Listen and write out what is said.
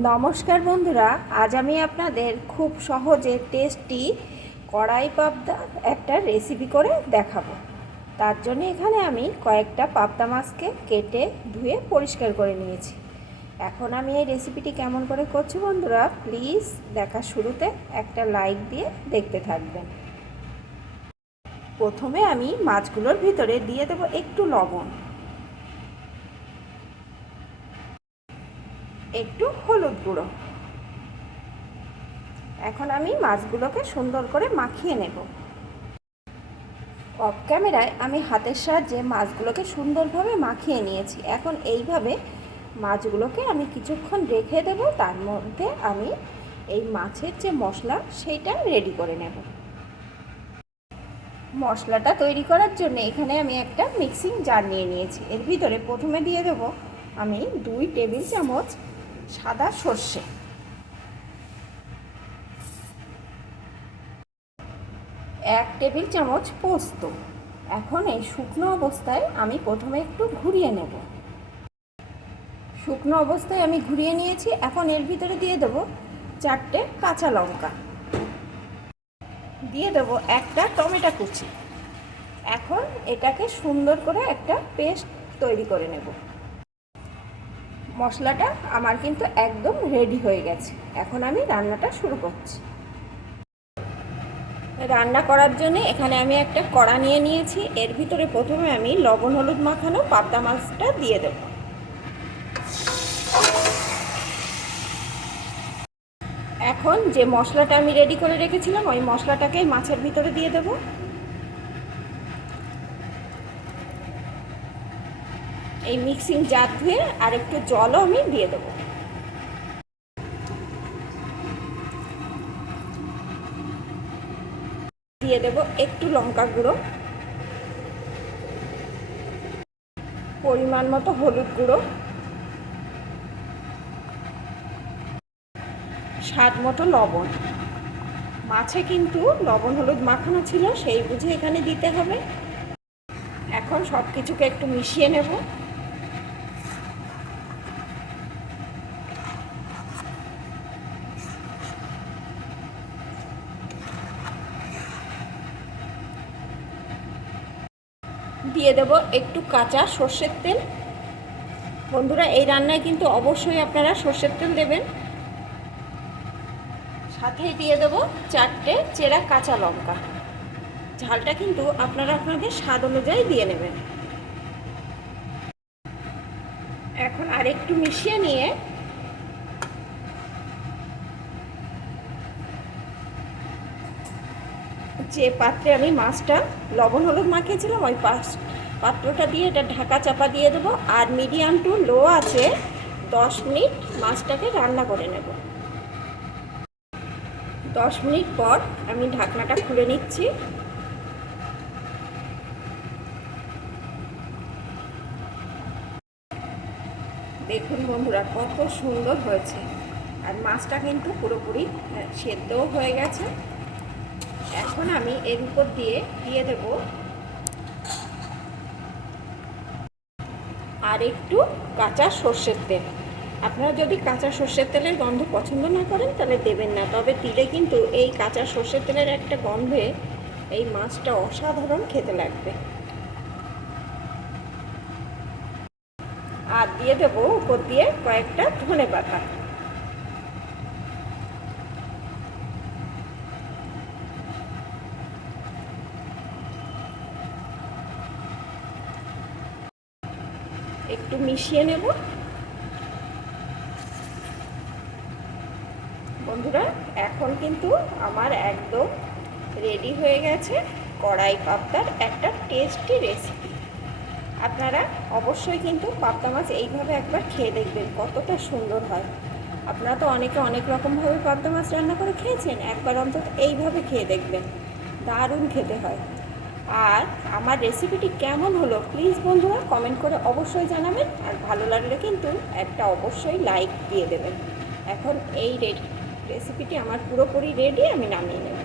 নমস্কার বন্ধুরা, আজ আমি আপনাদের খুব সহজে টেস্টি কড়াই পাবদার একটা রেসিপি করে দেখাবো। তার জন্য এখানে আমি কয়েকটা পাবদা মাছকে কেটে ধুয়ে পরিষ্কার করে নিয়েছি। এখন আমি এই রেসিপিটি কেমন করে করছি বন্ধুরা প্লিজ দেখা শুরুতে একটা লাইক দিয়ে দেখতে থাকবেন। প্রথমে আমি মাছগুলোর ভিতরে দিয়ে দেবো একটু লবণ। একটু হলুদ গুঁড়ো। এখন আমি মাছগুলোকে সুন্দর করে মাখিয়ে নেব। অফ ক্যামেরায় আমি হাতের সাহায্যে মাছগুলোকে সুন্দরভাবে মাখিয়ে নিয়েছি। এখন এইভাবে মাছগুলোকে আমি কিছুক্ষণ রেখে দেব। তার মধ্যে আমি এই মাছের যে মশলা সেইটা রেডি করে নেব। মশলাটা তৈরি করার জন্য এখানে আমি একটা মিক্সিং জার নিয়ে নিয়েছি। এর ভিতরে প্রথমে দিয়ে দেব আমি দুই টেবিল চামচ সাদা সর্ষে। এক টেবিল চামচ পোস্ত। এখন এই শুকনো অবস্থায় আমি প্রথমে একটু ঘুরিয়ে নেব। শুকনো অবস্থায় আমি ঘুরিয়ে নিয়েছি, এখন এর ভিতরে দিয়ে দেব চারটে কাঁচা লঙ্কা। দিয়ে দেব একটা টমেটো কুচি। এখন এটাকে সুন্দর করে একটা পেস্ট তৈরি করে নেব। মশলাটা আমার কিন্তু একদম রেডি হয়ে গেছে। এখন আমি রান্নাটা শুরু করছি। রান্না করার জন্য এখানে আমি একটা কড়া নিয়ে নিয়েছি। এর ভিতরে প্রথমে আমি লবণ, হলুদ মাখানো পাবদা মাছটা দিয়ে দেব। এখন যে মশলাটা আমি রেডি করে রেখেছিলাম, ওই মশলাটাকে মাছের ভিতরে দিয়ে দেবো। এই মিক্সিং জার ধুয়ে আর একটু জলও আমি দিয়ে দেবো। দিয়ে দেব একটু লঙ্কা গুঁড়ো। পরিমাণ মতো হলুদ গুঁড়ো। স্বাদ মতো লবণ। মাছে কিন্তু লবণ হলুদ মাখানো ছিল, সেই বুঝে এখানে দিতে হবে। এখন সব কিছুকে একটু মিশিয়ে নেব। দিয়ে দেব একটু কাঁচা সর্ষের তেল। বন্ধুরা, এই রান্নায় কিন্তু অবশ্যই আপনারা সর্ষের তেল দেবেন। সাথেই দিয়ে দেব চারটে চেরা কাঁচা লঙ্কা। ঝালটা কিন্তু আপনারা আপনাদের স্বাদ অনুযায়ী দিয়ে নেবেন। এখন আরেকটু মিশিয়ে নিয়ে যে পাত্রে আমি মাছটা, লবণ হলুদ মাখিয়েছিলাম, ওই পাত্রটা দিয়ে এটা ঢাকা চাপা দিয়ে দেবো। আর মিডিয়াম টু লো আছে, দশ মিনিট মাছটাকে রান্না করে নেব। দশ মিনিট পর আমি ঢাকনাটা খুলে নিচ্ছি। দেখুন বন্ধুরা, কত সুন্দর হয়েছে। আর মাছটা কিন্তু পুরোপুরি সেদ্ধও হয়ে গেছে। এখন আমি এর উপর দিয়ে দিয়ে দেব। আর একটু কাঁচা সর্ষের তেল। আপনারা যদি কাঁচা সর্ষের তেলের গন্ধ পছন্দ না করেন, তাহলে দেবেন না। তবে তিলে কিন্তু এই কাঁচা সর্ষের তেলের একটা গন্ধে এই মাছটা অসাধারণ খেতে লাগবে। আর দিয়ে দেবো উপর দিয়ে কয়েকটা ধনে পাতা একটু মিশিয়ে নেব। বন্ধুরা, এখন কিন্তু আমার একদম রেডি হয়ে গেছে কড়াই পাবদার একটা টেস্টি রেসিপি আপনারা অবশ্যই কিন্তু পাবদা মাছ এইভাবে একবার খেয়ে দেখবেন, কতটা সুন্দর হয়। আপনারা তো অনেকে অনেক রকমভাবে পাবদা মাছ রান্না করে খেয়েছেন, একবার অন্তত এইভাবে খেয়ে দেখবেন। দারুণ খেতে হয়। আর আমার রেসিপিটি কেমন হলো? প্লিজ বন্ধুরা কমেন্ট করে অবশ্যই জানাবেন। আর ভালো লাগলে কিন্তু একটা অবশ্যই লাইক দিয়ে দেবেন। এখন এই রেসিপিটি আমার পুরোপুরি রেডি আমি নামিয়ে নেব।